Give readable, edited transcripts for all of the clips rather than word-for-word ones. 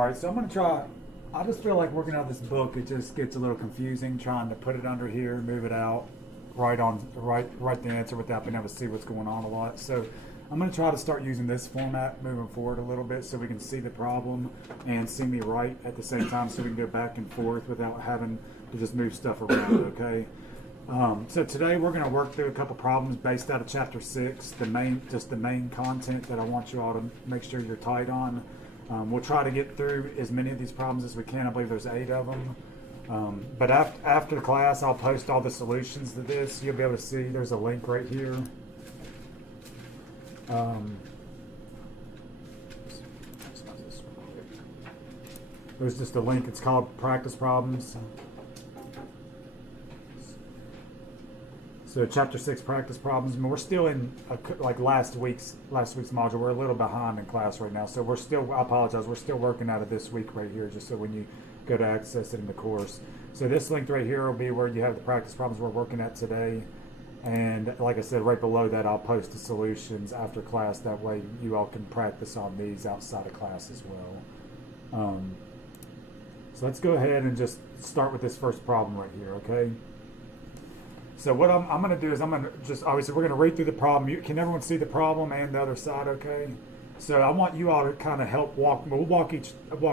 All right, so I'm going to try. I just feel like working out this book, it just gets a little confusing trying to put it under here, move it out, write the answer without being able to see what's going on a lot. So I'm going to try to start using this format moving forward a little bit so we can see the problem and see me write at the same time so we can go back and forth without having to just move stuff around, okay? So today we're going to work through a couple problems based out of chapter 6, the main content that I want you all to make sure you're tight on. We'll try to get through as many of these problems as we can. I believe there's 8 of them. But after the class, I'll post all the solutions to this. You'll be able to see there's a link right here. There's just a link. It's called Practice Problems. So chapter 6, practice problems. I mean, we're still in like last week's module. We're a little behind in class right now, so I apologize. We're still working out of this week right here, just so when you go to access it in the course. So this link right here will be where you have the practice problems we're working at today. And like I said, right below that, I'll post the solutions after class. That way you all can practice on these outside of class as well. So let's go ahead and just start with this first problem right here, okay? So what I'm going to do is I'm going to just, obviously we're going to read through the problem. Can everyone see the problem and the other side, okay? So I want you all to kind of help we'll walk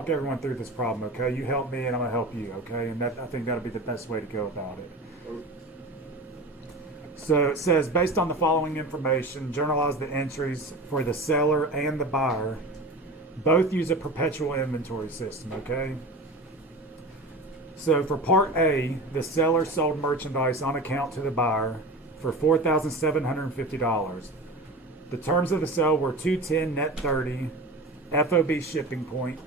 everyone through this problem, okay? You help me and I'm going to help you, okay? And I think that'll be the best way to go about it. So it says, based on the following information, journalize the entries for the seller and the buyer. Both use a perpetual inventory system, okay? So for part A, the seller sold merchandise on account to the buyer for $4,750. The terms of the sale were $210 net 30, FOB shipping point.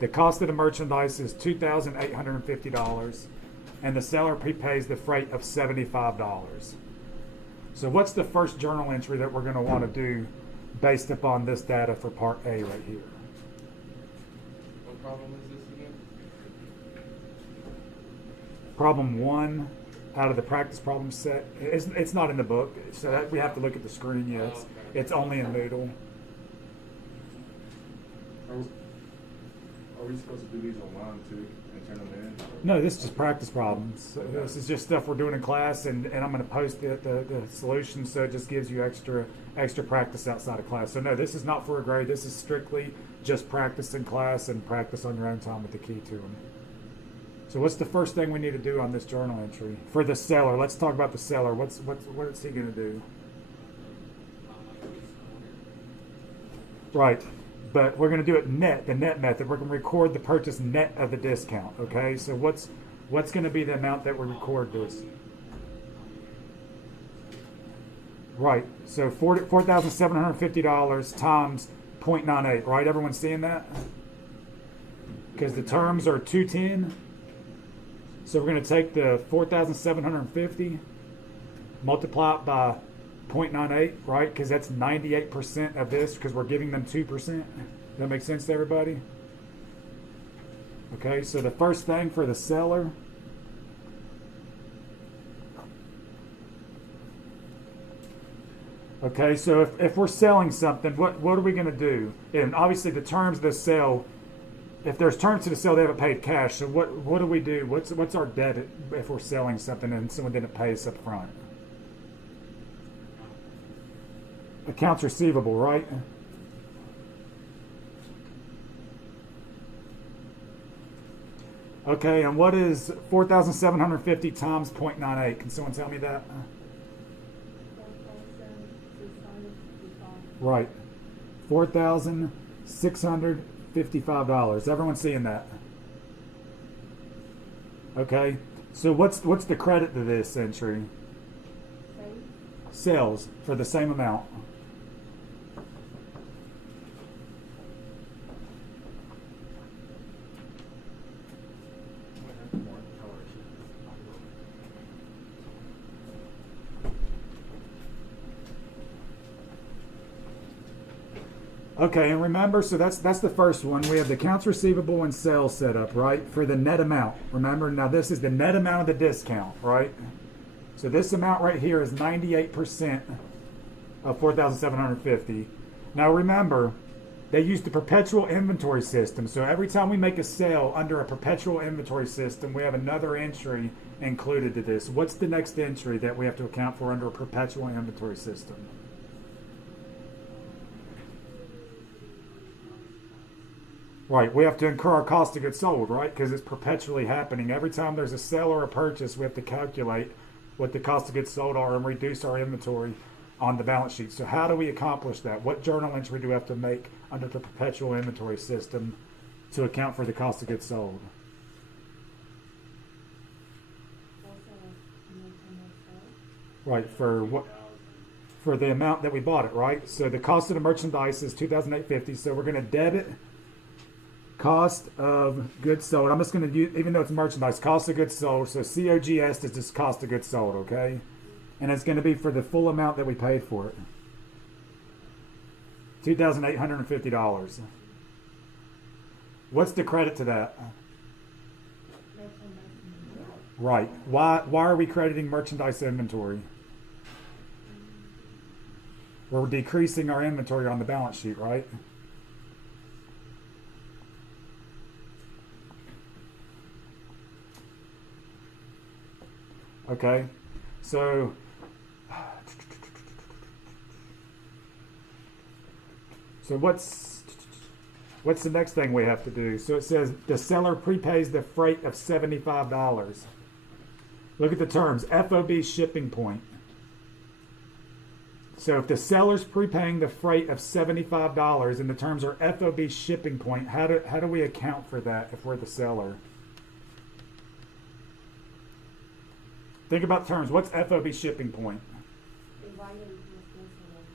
The cost of the merchandise is $2,850, and the seller prepays the freight of $75. So what's the first journal entry that we're going to want to do based upon this data for part A right here? What problem is this again? Problem 1 out of the practice problem set. It's not in the book, so that we have to look at the screen. Yeah, it's only in Moodle. Are we supposed to do these online too and turn them in? No, this is just practice problems. So this is just stuff we're doing in class, and I'm going to post the solutions, so it just gives you extra practice outside of class. So no, this is not for a grade. This is strictly just practice in class and practice on your own time with the key to them. So what's the first thing we need to do on this journal entry? For the seller, let's talk about the seller. What is he going to do? Right, but we're going to do it net, the net method. We're going to record the purchase net of the discount, okay? So what's going to be the amount that we record this? Right, so $4,750 times 0.98, right? Everyone seeing that? Because the terms are 210. So we're going to take the 4,750, multiply it by 0.98, right? Because that's 98% of this, because we're giving them 2%. Does that make sense to everybody? Okay, so the first thing for the seller, okay, so if we're selling something, what are we going to do? And obviously the terms of the sale, if there's terms to the sale, they haven't paid cash. So what do we do? What's our debt if we're selling something and someone didn't pay us up front? Accounts receivable, right? Okay, and what is 4,750 times 0.98? Can someone tell me that? Right, $4,655. Everyone seeing that? Okay, so what's the credit to this entry? Sales for the same amount. Okay, and remember, so that's the first one. We have the accounts receivable and sales set up, right, for the net amount. Remember, now this is the net amount of the discount, right? So this amount right here is 98% of 4,750. Now remember, They use the perpetual inventory system. So every time we make a sale under a perpetual inventory system, we have another entry included to this. What's the next entry that we have to account for under a perpetual inventory system? Right, we have to incur our cost of goods sold, right? Because it's perpetually happening. Every time there's a sale or a purchase, we have to calculate what the cost of goods sold are and reduce our inventory on the balance sheet. So how do we accomplish that? What journal entry do we have to make under the perpetual inventory system to account for the cost of goods sold? Right, for what? For the amount that we bought it, right? So the cost of the merchandise is $2,850. So we're going to debit cost of goods sold. I'm just going to use, even though it's merchandise, cost of goods sold. So COGS is just cost of goods sold, okay? And it's going to be for the full amount that we paid for it. $2,850. What's the credit to that? Right. Why are we crediting merchandise inventory? We're decreasing our inventory on the balance sheet, right? Okay. So what's the next thing we have to do? So it says the seller prepays the freight of $75. Look at the terms. FOB shipping point. So if the seller's prepaying the freight of $75 and the terms are FOB shipping point, how do we account for that if we're the seller? Think about terms. What's FOB shipping point?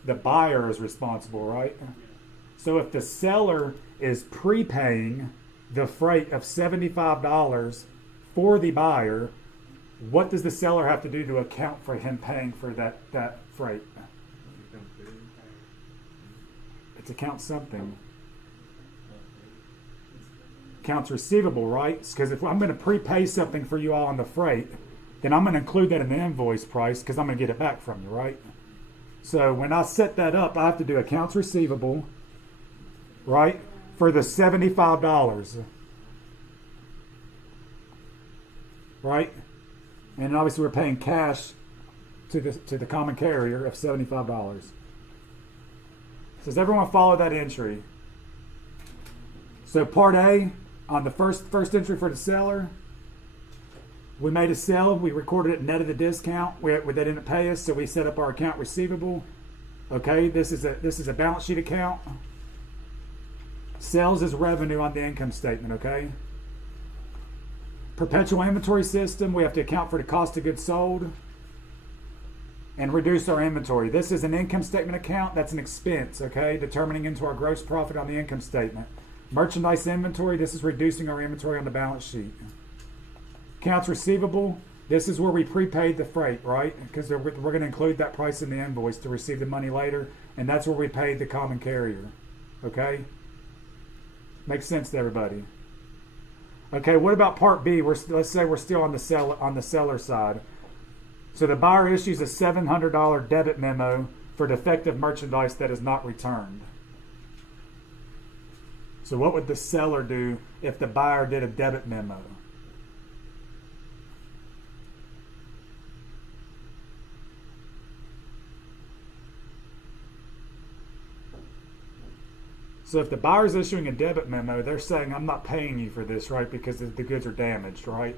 The buyer is responsible, right? So if the seller is prepaying the freight of $75 for the buyer, what does the seller have to do to account for him paying for that freight? It's account something. Accounts receivable, right? Because if I'm going to prepay something for you all on the freight, then I'm going to include that in the invoice price because I'm going to get it back from you, right? So when I set that up, I have to do accounts receivable, right, for the $75, right? And obviously we're paying cash to the common carrier of $75. Does everyone follow that entry? So part A, on the first entry for the seller, we made a sale. We recorded it net of the discount. They didn't pay us, so we set up our account receivable. Okay, this is a balance sheet account. Sales is revenue on the income statement. Okay. Perpetual inventory system. We have to account for the cost of goods sold and reduce our inventory. This is an income statement account. That's an expense. Okay, determining into our gross profit on the income statement. Merchandise inventory. This is reducing our inventory on the balance sheet. Accounts receivable, this is where we prepaid the freight, right? Because we're going to include that price in the invoice to receive the money later, and that's where we paid the common carrier. Okay? Makes sense to everybody. Okay, what about part B? Let's say we're still on the seller side. So the buyer issues a $700 debit memo for defective merchandise that is not returned. So what would the seller do if the buyer did a debit memo? So if the buyer's issuing a debit memo, they're saying, I'm not paying you for this, right? Because the goods are damaged, right?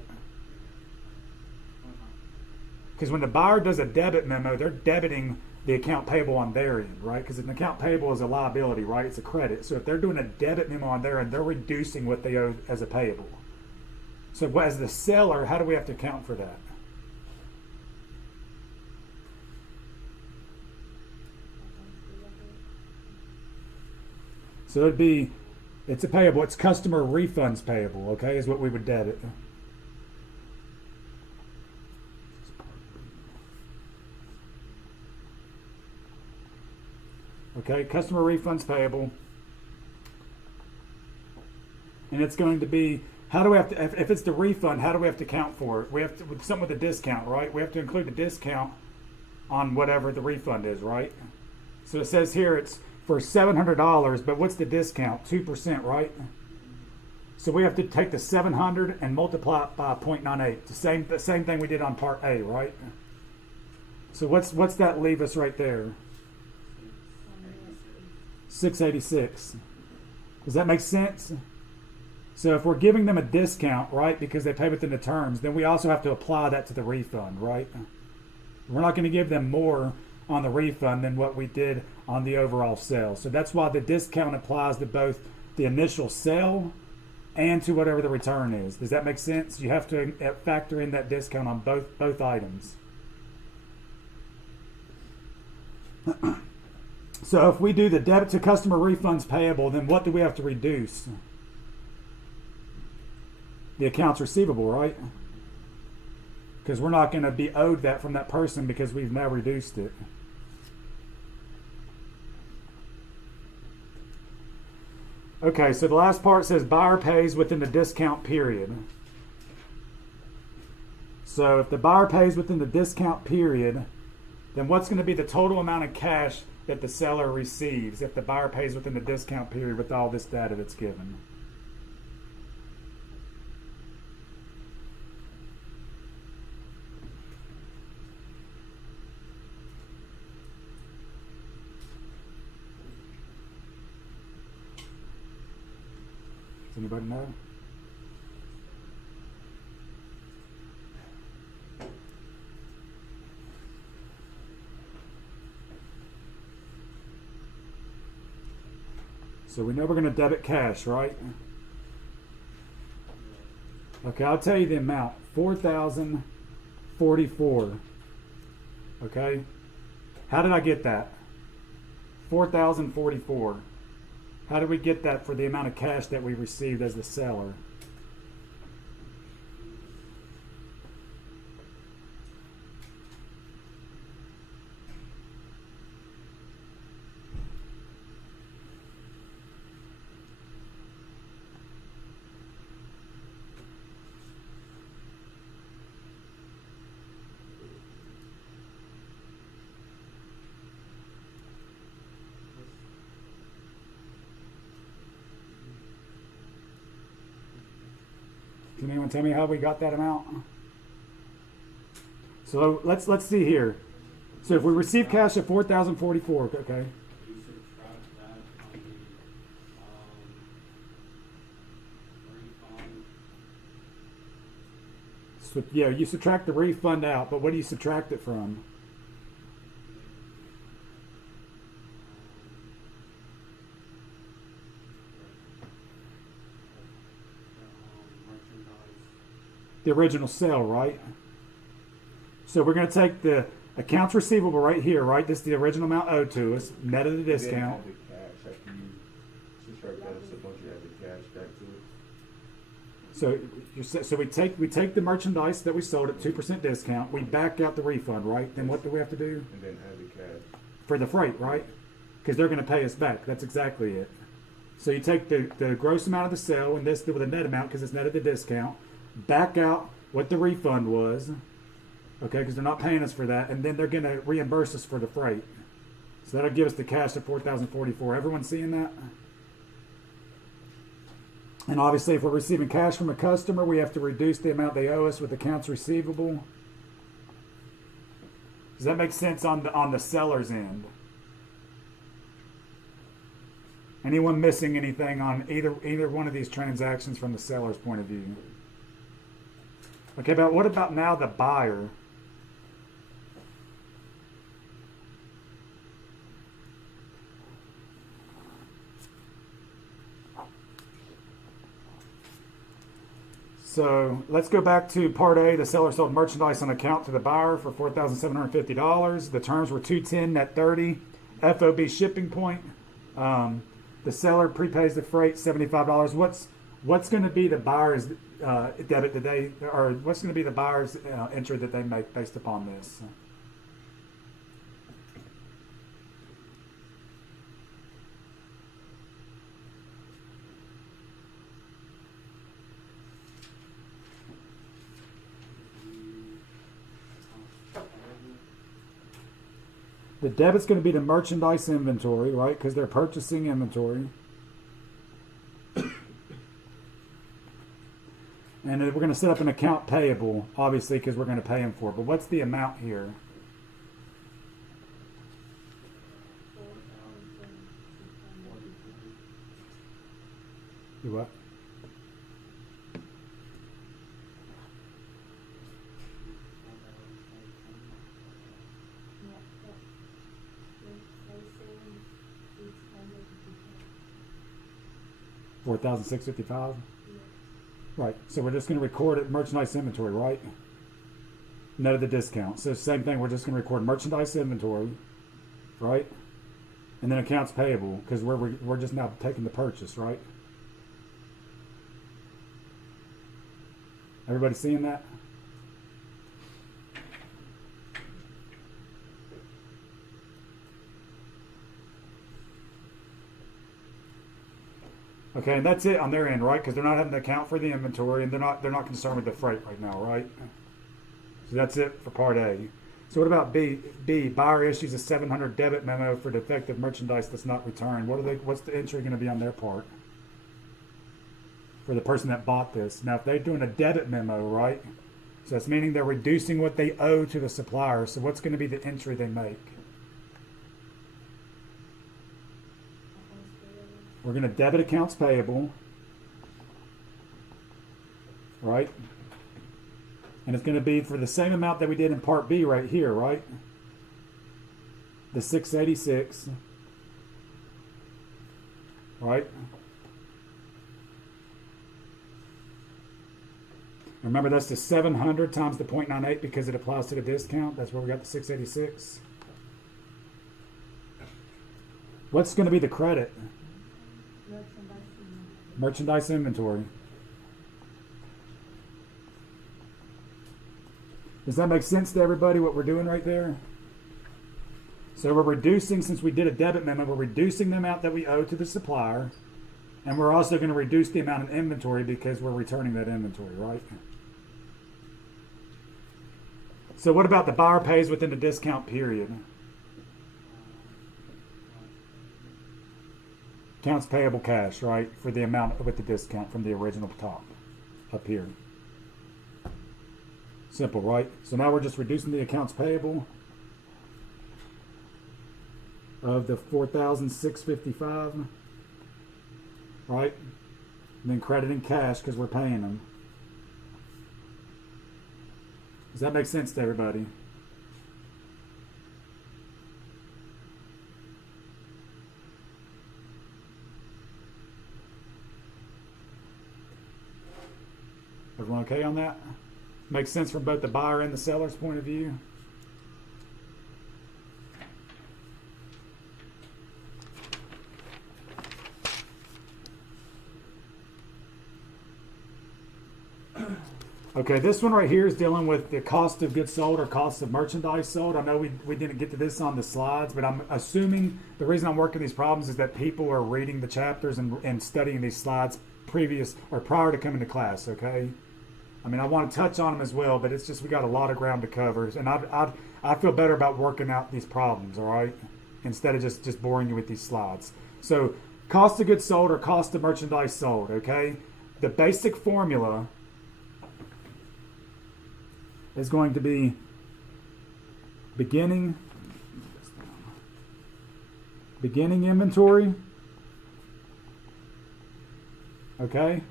Because when the buyer does a debit memo, they're debiting the account payable on their end, right? Because an account payable is a liability, right? It's a credit. So if they're doing a debit memo on their end, they're reducing what they owe as a payable. So as the seller, how do we have to account for that? So it's a payable. It's customer refunds payable, okay, is what we would debit. Okay, customer refunds payable. And it's going to be, how do we have to, if it's the refund, how do we have to account for it? We have to, with something with a discount, right? We have to include the discount on whatever the refund is, right? So it says here it's for $700, but what's the discount? 2%, right? So we have to take the 700 and multiply it by 0.98. The same thing we did on part A, right? So what's that leave us right there? 686. Does that make sense? So if we're giving them a discount, right, because they pay within the terms, then we also have to apply that to the refund, right? We're not going to give them more on the refund than what we did on the overall sale. So that's why the discount applies to both the initial sale and to whatever the return is. Does that make sense? You have to factor in that discount on both items. So if we do the debit to customer refunds payable, then what do we have to reduce? The accounts receivable, right? Because we're not going to be owed that from that person because we've now reduced it. Okay, so the last part says buyer pays within the discount period. So if the buyer pays within the discount period, then what's going to be the total amount of cash that the seller receives if the buyer pays within the discount period with all this data that's given? Does anybody know? So we know we're going to debit cash, right? Okay, I'll tell you the amount. 4,044. Okay? How did I get that? 4,044. How did we get that for the amount of cash that we received as the seller? Can anyone tell me how we got that amount? So let's see here. So if we receive cash of 4,044, okay. You subtract that from the refund. So yeah, you subtract the refund out, but what do you subtract it from? The original sale, right? So we're going to take the accounts receivable right here, right? This is the original amount owed to us, net of the discount. Then add the cash after you subtract that, so don't you add the cash back to it? So we take the merchandise that we sold at 2% discount. We back out the refund, right? Then what do we have to do? And then add the cash. For the freight, right? Because they're going to pay us back. That's exactly it. So you take the gross amount of the sale and this with a net amount because it's net of the discount. Back out what the refund was, okay, because they're not paying us for that, and then they're going to reimburse us for the freight. So that'll give us the cash of 4,044. Everyone seeing that? And obviously, if we're receiving cash from a customer, we have to reduce the amount they owe us with accounts receivable. Does that make sense on the seller's end? Anyone missing anything on either one of these transactions from the seller's point of view? Okay, but what about now the buyer? So let's go back to part A. The seller sold merchandise on account to the buyer for $4,750. The terms were $210 net 30, FOB shipping point. The seller prepays the freight $75. What's going to be the buyer's debit that they, or what's going to be the buyer's entry that they make based upon this? The debit's going to be the merchandise inventory, right? Because they're purchasing inventory. And then we're going to set up an account payable, obviously, because we're going to pay them for it. But what's the amount here? Do what? $4,655. Right. So we're just going to record it merchandise inventory, right? Net of the discount. So same thing. We're just going to record merchandise inventory, right? And then accounts payable because we're just now taking the purchase, right? Everybody seeing that? Okay, and that's it on their end, right? Because they're not having to account for the inventory, and they're not concerned with the freight right now, right? So that's it for part A. So what about B? B, buyer issues a 700 debit memo for defective merchandise that's not returned. What's the entry going to be on their part for the person that bought this? Now, if they're doing a debit memo, right? So that's meaning they're reducing what they owe to the supplier. So what's going to be the entry they make? We're going to debit accounts payable, right? And it's going to be for the same amount that we did in part B right here, right? The 686, right? Remember, that's the 700 times the 0.98 because it applies to the discount. That's where we got the 686. What's going to be the credit? Merchandise inventory. Does that make sense to everybody what we're doing right there? So we're reducing, since we did a debit memo, we're reducing the amount that we owe to the supplier. And we're also going to reduce the amount of inventory because we're returning that inventory, right? So what about the buyer pays within the discount period? Accounts payable cash, right? For the amount with the discount from the original top up here. Simple, right? So now we're just reducing the accounts payable of the 4,655, right? And then crediting cash because we're paying them. Does that make sense to everybody? Everyone okay on that? Makes sense from both the buyer and the seller's point of view? Okay, this one right here is dealing with the cost of goods sold or cost of merchandise sold. I know we didn't get to this on the slides, but I'm assuming the reason I'm working these problems is that people are reading the chapters and studying these slides previous or prior to coming to class, okay? I mean, I want to touch on them as well, but it's just we got a lot of ground to cover, and I feel better about working out these problems, all right, instead of just boring you with these slides. So, cost of goods sold or cost of merchandise sold, okay? The basic formula is going to be beginning inventory, okay?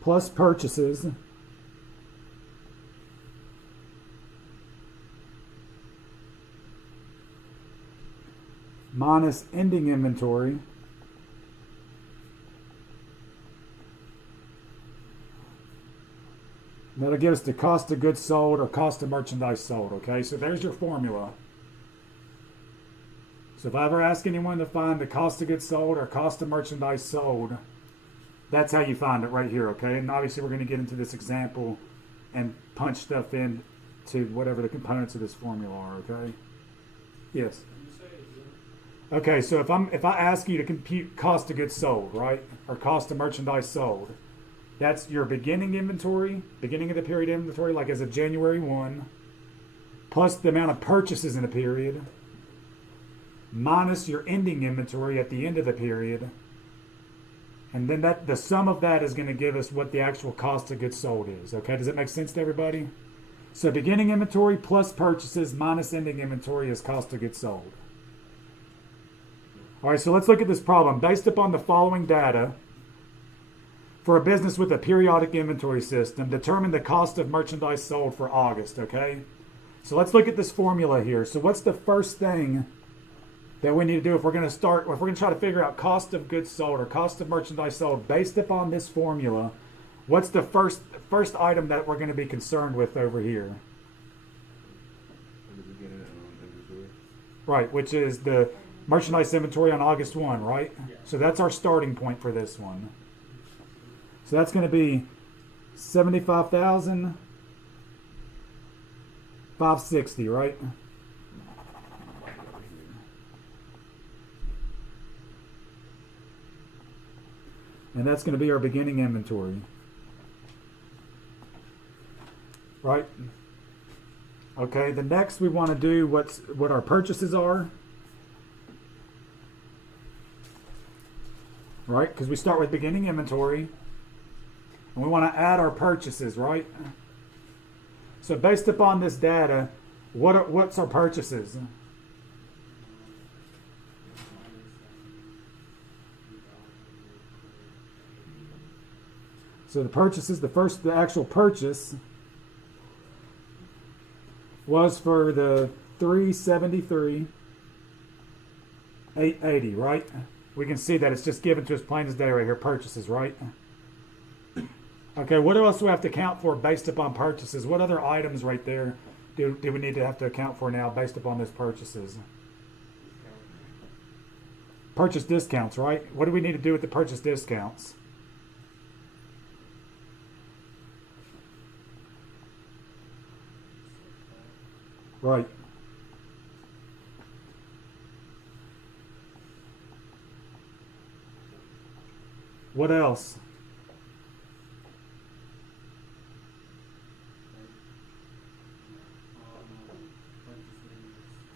Plus purchases minus ending inventory that'll give us the cost of goods sold or cost of merchandise sold, okay? So there's your formula. So if I ever ask anyone to find the cost of goods sold or cost of merchandise sold, that's how you find it right here, okay? And obviously we're going to get into this example and punch stuff in to whatever the components of this formula are, okay? Yes. Okay, so if I ask you to compute cost of goods sold, right? Or cost of merchandise sold, that's your beginning inventory, beginning of the period inventory, like as of January 1, plus the amount of purchases in a period minus your ending inventory at the end of the period. And then the sum of that is going to give us what the actual cost of goods sold is. Okay, does that make sense to everybody? So beginning inventory plus purchases minus ending inventory is cost of goods sold. All right, so let's look at this problem. Based upon the following data, for a business with a periodic inventory system, determine the cost of merchandise sold for August, okay? So let's look at this formula here. So what's the first thing that we need to do if we're going to start, or if we're going to try to figure out cost of goods sold or cost of merchandise sold based upon this formula? What's the first item that we're going to be concerned with over here? In the beginning, inventory. Right, which is the merchandise inventory on August 1, right? Yeah. So that's our starting point for this one. So that's going to be 75,560, right? And that's going to be our beginning inventory. Right? Okay, the next we want to do what our purchases are. Right? Because we start with beginning inventory. And we want to add our purchases, right? So based upon this data, what's our purchases? So the purchases, the actual purchase was for the 373,880, right? We can see that it's just given to us plain as day right here, purchases, right? Okay, what else do we have to account for based upon purchases? What other items right there do we need to have to account for now based upon those purchases? Purchase discounts, right? What do we need to do with the purchase discounts? Right. What else?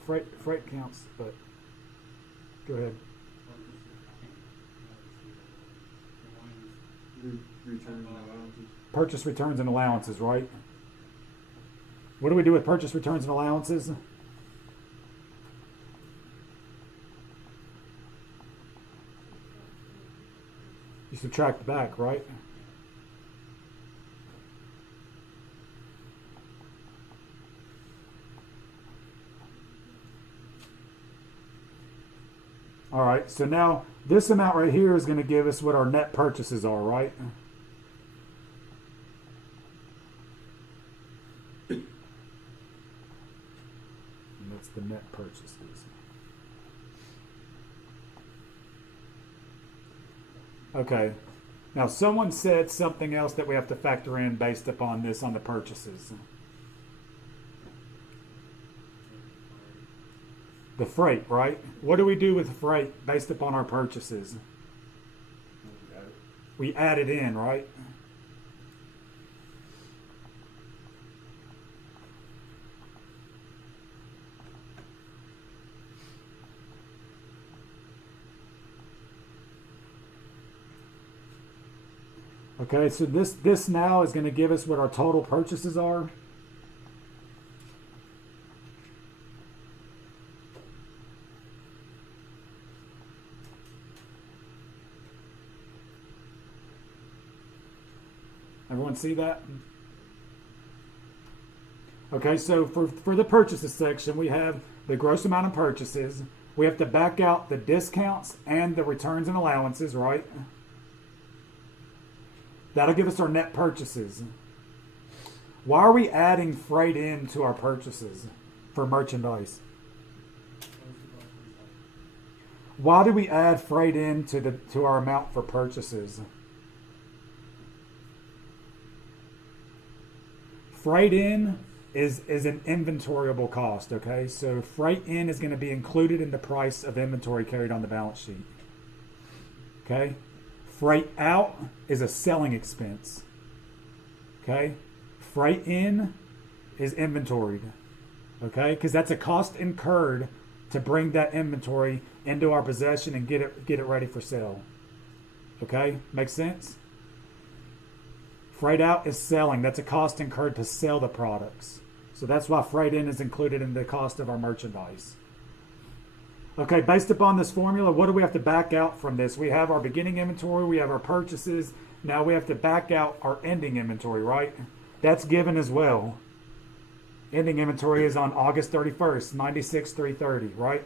Freight counts, but go ahead. Return allowances. Purchase returns and allowances, right? What do we do with purchase returns and allowances? You subtract back, right? All right, so now this amount right here is going to give us what our net purchases are, right? And that's the net purchases. Okay, now someone said something else that we have to factor in based upon this on the purchases. The freight, right? What do we do with freight based upon our purchases? We add it in, right? Okay, so this now is going to give us what our total purchases are. Everyone see that? Okay, so for the purchases section, we have the gross amount of purchases. We have to back out the discounts and the returns and allowances, right? That'll give us our net purchases. Why are we adding freight into our purchases for merchandise? Why do we add freight into our amount for purchases? Freight in is an inventoriable cost, okay? So freight in is going to be included in the price of inventory carried on the balance sheet. Okay? Freight out is a selling expense. Okay? Freight in is inventoried. Okay, because that's a cost incurred to bring that inventory into our possession and get it ready for sale. Okay, makes sense? Freight out is selling. That's a cost incurred to sell the products. So that's why freight in is included in the cost of our merchandise. Okay, based upon this formula, what do we have to back out from this? We have our beginning inventory, we have our purchases. Now we have to back out our ending inventory, right? That's given as well. Ending inventory is on August 31st, 96,330, right?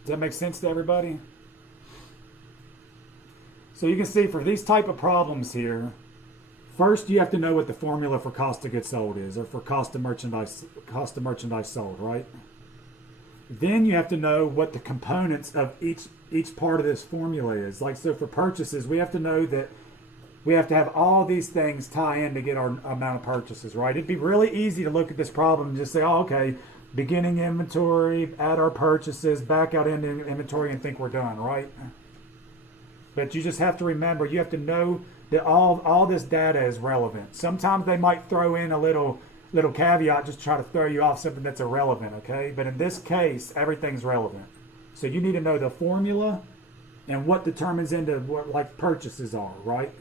Does that make sense to everybody? So you can see for these type of problems here, first you have to know what the formula for cost of goods sold is, or for cost of merchandise sold, right? Then you have to know what the components of each part of this formula is. Like, so for purchases, we have to know that we have to have all these things tie in to get our amount of purchases, right? It'd be really easy to look at this problem and just say, oh, okay, beginning inventory, add our purchases, back out into inventory, and think we're done, right? But you just have to remember, you have to know that all this data is relevant. Sometimes they might throw in a little caveat just to try to throw you off something that's irrelevant, okay? But in this case, everything's relevant. So you need to know the formula and what determines into what like purchases are, right?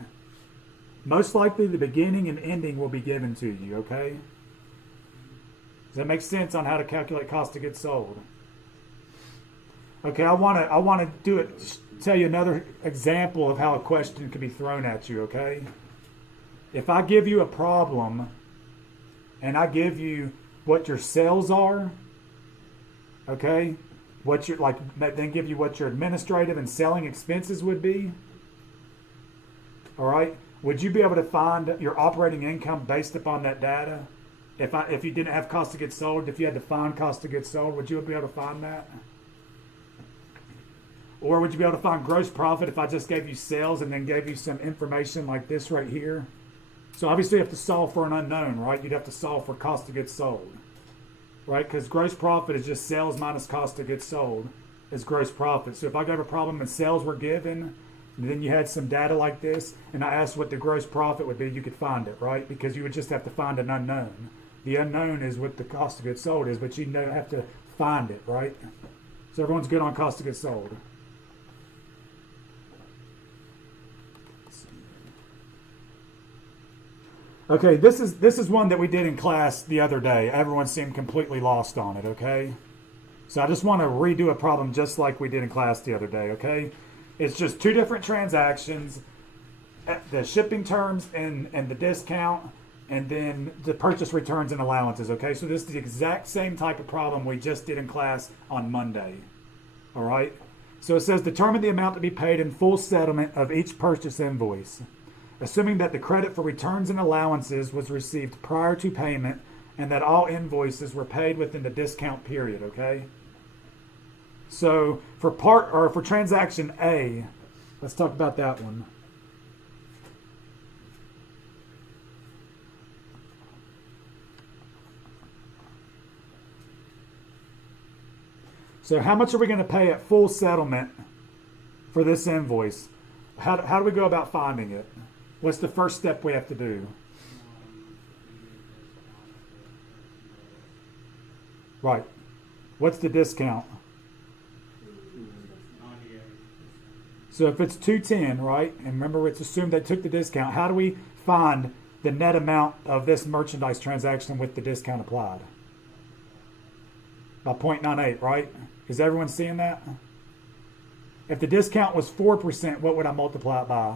Most likely the beginning and ending will be given to you, okay? Does that make sense on how to calculate cost of goods sold? Okay, I want to do it. Tell you another example of how a question can be thrown at you. Okay, if I give you a problem, and I give you what your sales are, okay, what your then give you what your administrative and selling expenses would be. All right, would you be able to find your operating income based upon that data? If you didn't have cost of goods sold, if you had to find cost of goods sold, would you be able to find that? Or would you be able to find gross profit if I just gave you sales and then gave you some information like this right here? So obviously you have to solve for an unknown, right? You'd have to solve for cost of goods sold, right? Because gross profit is just sales minus cost of goods sold is gross profit. So if I got a problem and sales were given, and then you had some data like this, and I asked what the gross profit would be, you could find it, right? Because you would just have to find an unknown. The unknown is what the cost of goods sold is, but you have to find it, right? So everyone's good on cost of goods sold. Okay, this is one that we did in class the other day. Everyone seemed completely lost on it, okay? So I just want to redo a problem just like we did in class the other day, okay? It's just two different transactions, the shipping terms and the discount, and then the purchase returns and allowances, okay? So this is the exact same type of problem we just did in class on Monday, all right? So it says determine the amount to be paid in full settlement of each purchase invoice, assuming that the credit for returns and allowances was received prior to payment and that all invoices were paid within the discount period, okay? So for transaction A, let's talk about that one. So how much are we going to pay at full settlement for this invoice? How do we go about finding it? What's the first step we have to do? Right. What's the discount? 98. So if it's 210, right? And remember, it's assumed they took the discount. How do we find the net amount of this merchandise transaction with the discount applied? By 0.98, right? Is everyone seeing that? If the discount was 4%, what would I multiply it by?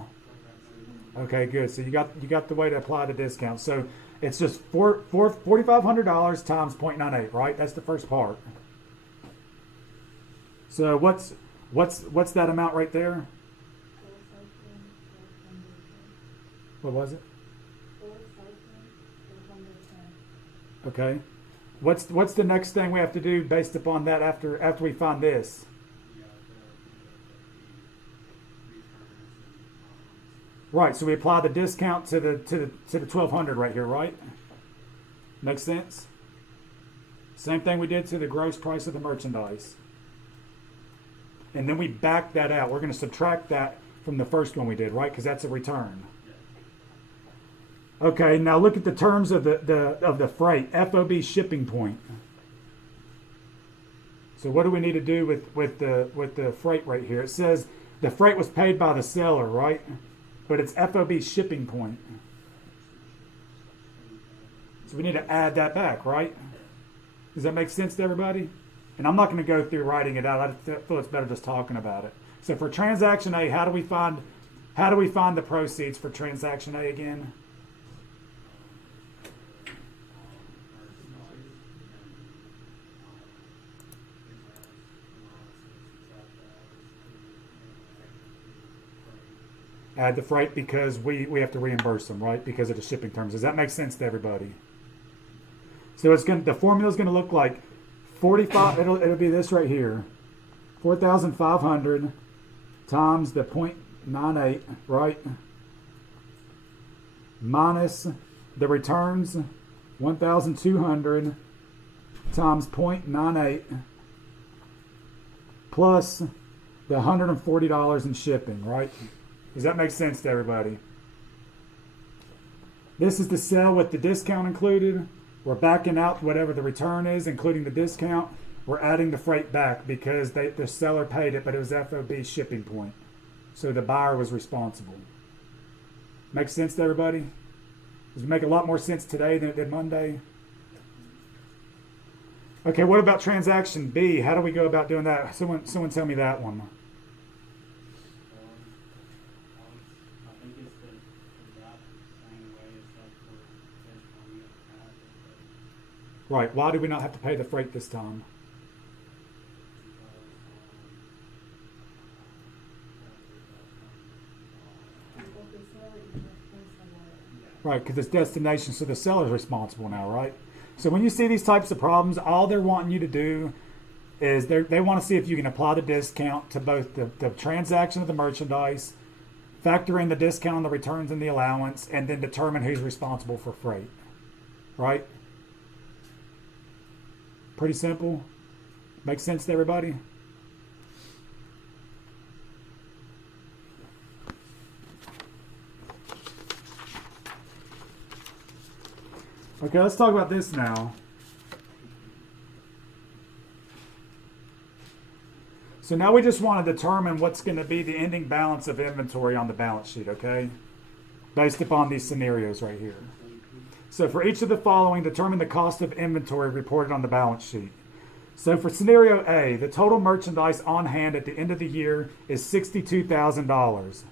Okay, good. So you got the way to apply the discount. So it's just $4,500 times 0.98, right? That's the first part. So what's that amount right there? What was it? Okay. What's the next thing we have to do based upon that after we find this? Right, so we apply the discount to the 1200 right here, right? Makes sense? Same thing we did to the gross price of the merchandise. And then we back that out. We're going to subtract that from the first one we did, right? Because that's a return. Okay, now look at the terms of the freight. FOB shipping point. So what do we need to do with the freight right here? It says the freight was paid by the seller, right? But it's FOB shipping point. So we need to add that back, right? Does that make sense to everybody? And I'm not going to go through writing it out. I feel it's better just talking about it. So for transaction A, how do we find the proceeds for transaction A again? Add the freight because we have to reimburse them, right? Because of the shipping terms. Does that make sense to everybody? So the formula is going to look like 45. It'll be this right here, 4,500 times the 0.98, right? Minus the returns, 1,200 times 0.98 plus the $140 in shipping, right? Does that make sense to everybody? This is the sale with the discount included. We're backing out whatever the return is, including the discount. We're adding the freight back because the seller paid it, but it was FOB shipping point. So the buyer was responsible. Make sense to everybody? Does it make a lot more sense today than it did Monday? Okay, what about transaction B? How do we go about doing that? Someone tell me that one. I think it's the exact same way as like for this one you have to pass it, Right, why do we not have to pay the freight this time? Right, because it's destination, so the seller's responsible now, right? So when you see these types of problems, all they're wanting you to do is they want to see if you can apply the discount to both the transaction of the merchandise, factor in the discount on the returns and the allowance, and then determine who's responsible for freight, right? Pretty simple. Makes sense to everybody? Okay, let's talk about this now. So now we just want to determine what's going to be the ending balance of inventory on the balance sheet, okay? Based upon these scenarios right here. So for each of the following, determine the cost of inventory reported on the balance sheet. So for scenario A, the total merchandise on hand at the end of the year is $62,000.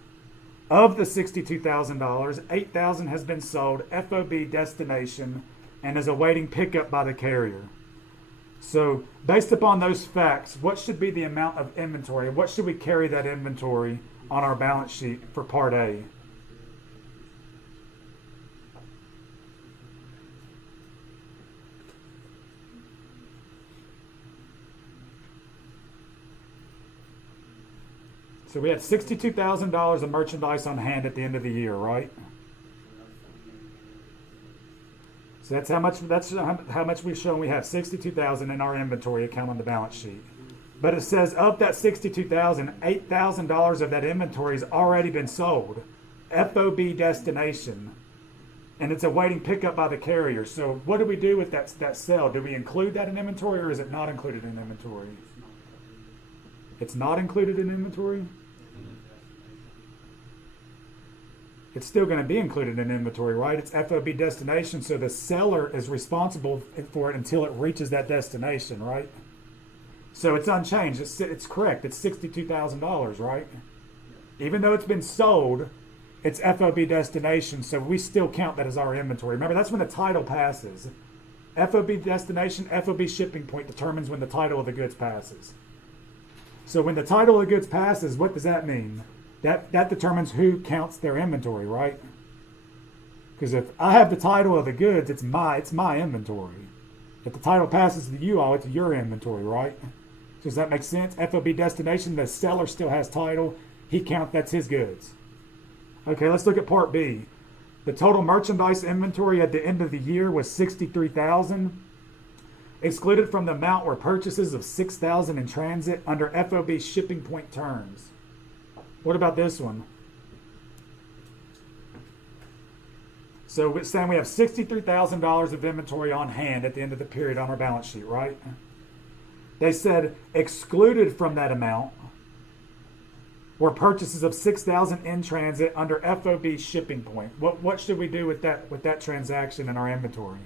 Of the $62,000, $8,000 has been sold FOB destination and is awaiting pickup by the carrier. So based upon those facts, what should be the amount of inventory? What should we carry that inventory on our balance sheet for part A? So we had $62,000 of merchandise on hand at the end of the year, right? So that's how much we've shown we have $62,000 in our inventory account on the balance sheet. But it says of that $62,000, $8,000 of that inventory has already been sold, FOB destination, and it's awaiting pickup by the carrier. So what do we do with that sale? Do we include that in inventory, or is it not included in inventory? It's not included in inventory? It's still going to be included in inventory, right? It's FOB destination, so the seller is responsible for it until it reaches that destination, right? So it's unchanged. It's correct. It's $62,000, right? Even though it's been sold, it's FOB destination, so we still count that as our inventory. Remember, that's when the title passes. FOB destination, FOB shipping point determines when the title of the goods passes. So when the title of the goods passes, what does that mean? That determines who counts their inventory, right? Because if I have the title of the goods, it's my inventory. If the title passes to you all, it's your inventory, right? Does that make sense? FOB destination, the seller still has title. That's his goods. Okay, let's look at part B. The total merchandise inventory at the end of the year was 63,000. Excluded from the amount were purchases of 6,000 in transit under FOB shipping point terms. What about this one? So it's saying we have $63,000 of inventory on hand at the end of the period on our balance sheet, right? They said excluded from that amount were purchases of 6,000 in transit under FOB shipping point. What should we do with that transaction in our inventory?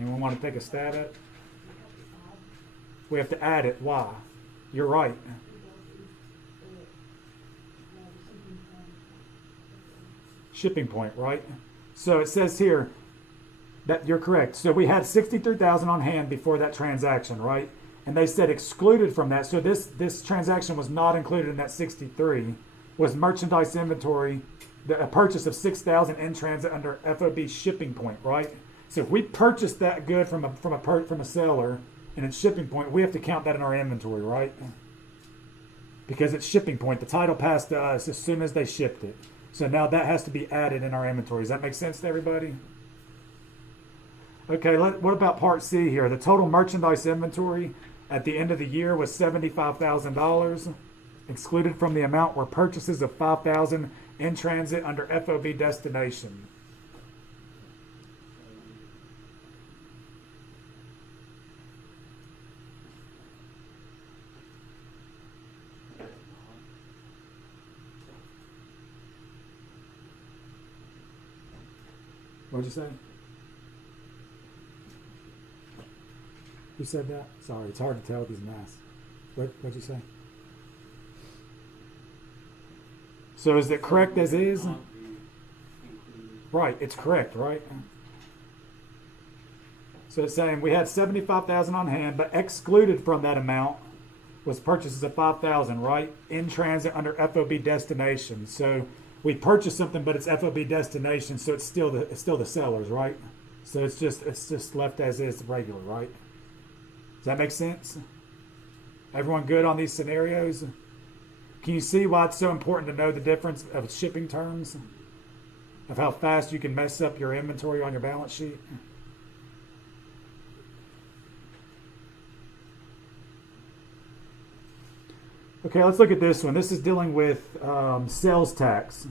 Anyone want to take a stab at it? We have to add it. Why? You're right. Shipping point, right? So it says here that you're correct. So we had 63,000 on hand before that transaction, right? And they said excluded from that. So this transaction was not included in that 63. Was merchandise inventory, a purchase of 6,000 in transit under FOB shipping point, right? So if we purchase that good from a seller and it's shipping point, we have to count that in our inventory, right? Because it's shipping point. The title passed to us as soon as they shipped it. So now that has to be added in our inventory. Does that make sense to everybody? Okay, what about part C here? The total merchandise inventory at the end of the year was $75,000. Excluded from the amount were purchases of 5,000 in transit under FOB destination. What'd you say? Who said that? Sorry, it's hard to tell with these masks. What'd you say? So is it correct as is? Right, it's correct, right? So it's saying we had 75,000 on hand, but excluded from that amount was purchases of 5,000, right? In transit under FOB destination. So we purchased something, but it's FOB destination, so it's still the seller's, right? So it's just left as is regular, right? Does that make sense? Everyone good on these scenarios? Can you see why it's so important to know the difference of shipping terms? Of how fast you can mess up your inventory on your balance sheet? Okay, let's look at this one. This is dealing with sales tax.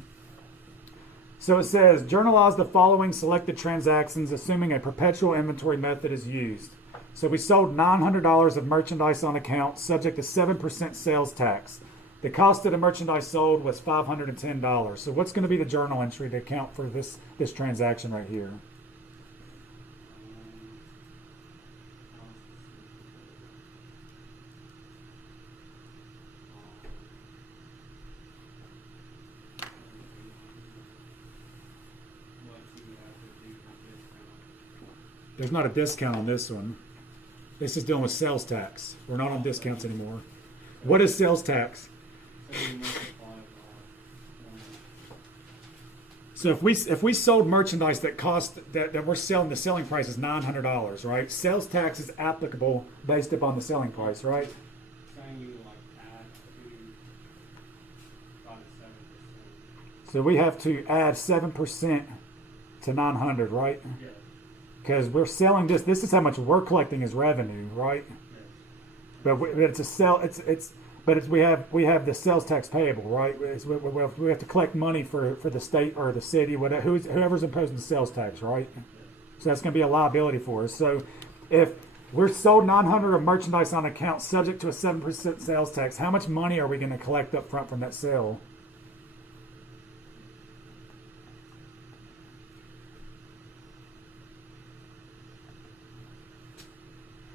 So it says, journalize the following selected transactions assuming a perpetual inventory method is used. So we sold $900 of merchandise on account subject to 7% sales tax. The cost of the merchandise sold was $510. So what's going to be the journal entry to account for this transaction right here? There's not a discount on this one. This is dealing with sales tax. We're not on discounts anymore. What is sales tax? So if we sold merchandise that we're selling, the selling price is $900, right? Sales tax is applicable based upon the selling price, right? Saying you like add to 5 to 7%. So we have to add 7% to 900, right? Yes. Because we're selling this. This is how much we're collecting as revenue, right? Yes. But it's a sell. We have the sales tax payable, right? We have to collect money for the state or the city, whoever's imposing the sales tax, right? So that's going to be a liability for us. So if we're sold 900 of merchandise on account subject to a 7% sales tax, how much money are we going to collect up front from that sale?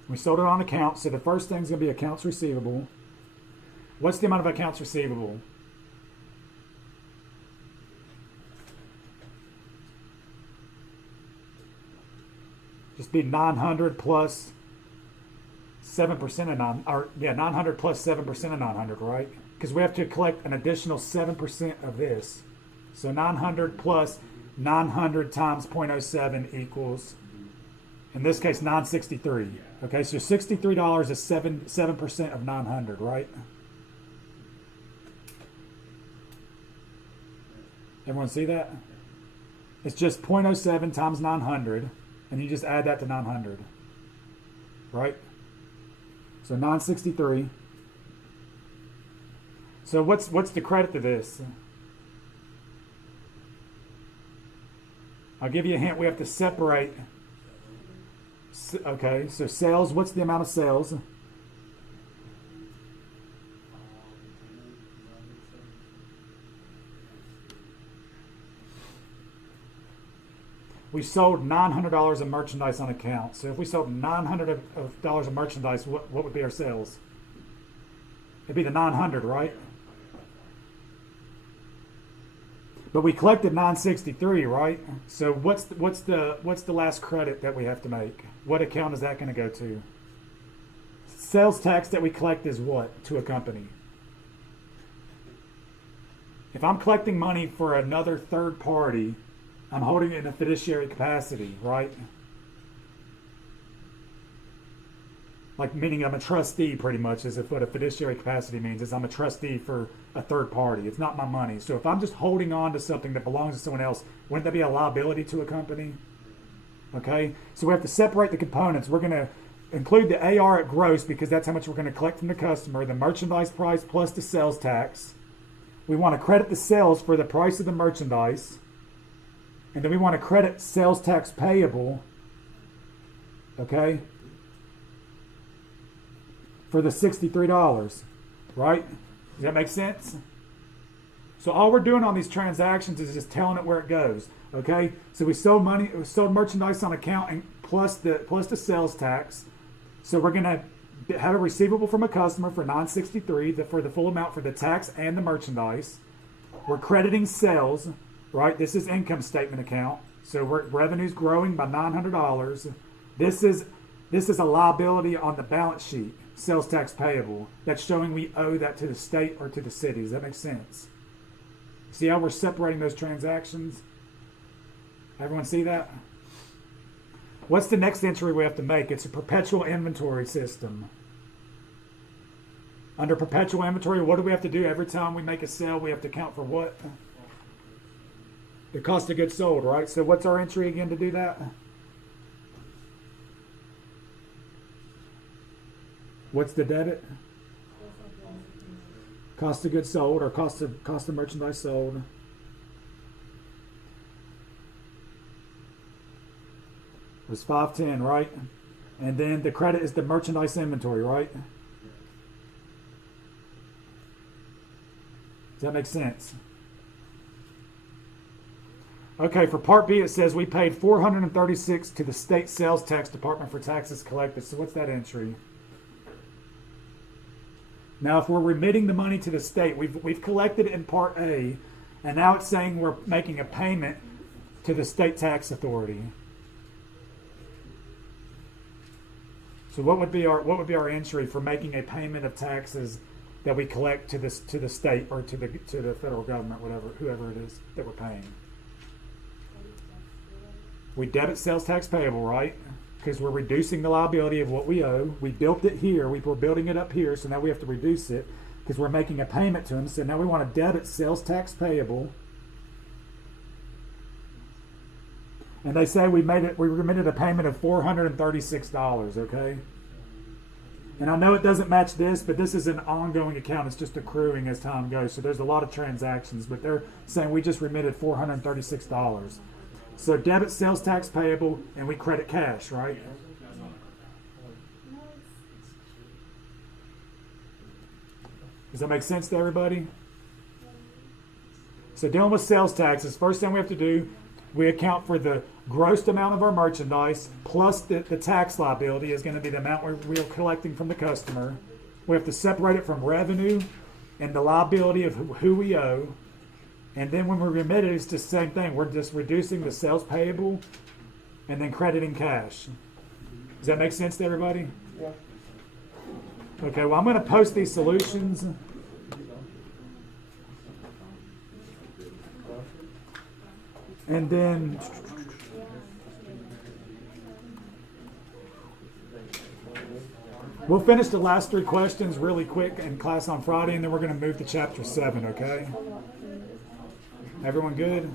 We sold it on account, so the first thing's going to be accounts receivable. What's the amount of accounts receivable? Just be 900 plus 7% of 900 plus 7% of 900, right? Because we have to collect an additional 7% of this. So 900 plus 900 times 0.07 equals In this case, 963. Okay, so $63 is 7% of 900, right? Everyone see that? It's just 0.07 times 900, and you just add that to 900, right? So 963. So what's the credit to this? I'll give you a hint. We have to separate. Okay, so sales. What's the amount of sales? We sold $900 of merchandise on account. So if we sold $900 of merchandise, what would be our sales? It'd be the 900, right? But we collected 963, right? So what's the last credit that we have to make? What account is that going to go to? Sales tax that we collect is what to a company? If I'm collecting money for another third party, I'm holding it in a fiduciary capacity, right? Like, meaning I'm a trustee, pretty much, is what a fiduciary capacity means, is I'm a trustee for a third party. It's not my money. So if I'm just holding on to something that belongs to someone else, wouldn't that be a liability to a company? Okay? So we have to separate the components. We're going to include the AR at gross because that's how much we're going to collect from the customer, the merchandise price plus the sales tax. We want to credit the sales for the price of the merchandise. And then we want to credit sales tax payable, okay, for the $63, right? Does that make sense? So all we're doing on these transactions is just telling it where it goes, okay? So we sold merchandise on account and plus the sales tax. So we're going to have a receivable from a customer for $963 for the full amount for the tax and the merchandise. We're crediting sales. Right, this is income statement account. So revenue's growing by $900. This is a liability on the balance sheet, sales tax payable. That's showing we owe that to the state or to the city. Does that make sense? See how we're separating those transactions? Everyone see that? What's the next entry we have to make? It's a perpetual inventory system. Under perpetual inventory, what do we have to do every time we make a sale? We have to account for what? The cost of goods sold, right? So what's our entry again to do that? What's the debit? Cost of goods sold, or cost of merchandise sold. It was 510, right? And then the credit is the merchandise inventory, right? Does that make sense? Okay, for Part B, it says we paid $436 to the state sales tax department for taxes collected. So what's that entry? Now, if we're remitting the money to the state, we've collected it in Part A, and now it's saying we're making a payment to the state tax authority. So what would be our entry for making a payment of taxes that we collect to the state or to the federal government, whoever it is that we're paying? We debit sales tax payable, right? Because we're reducing the liability of what we owe. We built it here. We were building it up here, so now we have to reduce it because we're making a payment to them. So now we want to debit sales tax payable. And they say we remitted a payment of $436, okay? And I know it doesn't match this, but this is an ongoing account. It's just accruing as time goes. So there's a lot of transactions, but they're saying we just remitted $436. So debit sales tax payable, and we credit cash, right? Does that make sense to everybody? So dealing with sales taxes, first thing we have to do, we account for the gross amount of our merchandise plus the tax liability is going to be the amount we're collecting from the customer. We have to separate it from revenue and the liability of who we owe. And then when we remit it, it's just the same thing. We're just reducing the sales payable and then crediting cash. Does that make sense to everybody? Yeah. Okay, well, I'm going to post these solutions. And then We'll finish the last three questions really quick in class on Friday, and then we're going to move to chapter 7, okay? Everyone good?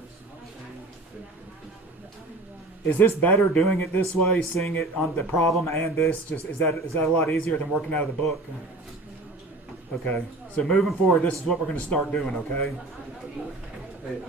Is this better doing it this way, seeing it on the problem and this? Just is that a lot easier than working out of the book? Okay. So moving forward, this is what we're going to start doing, okay? Hey,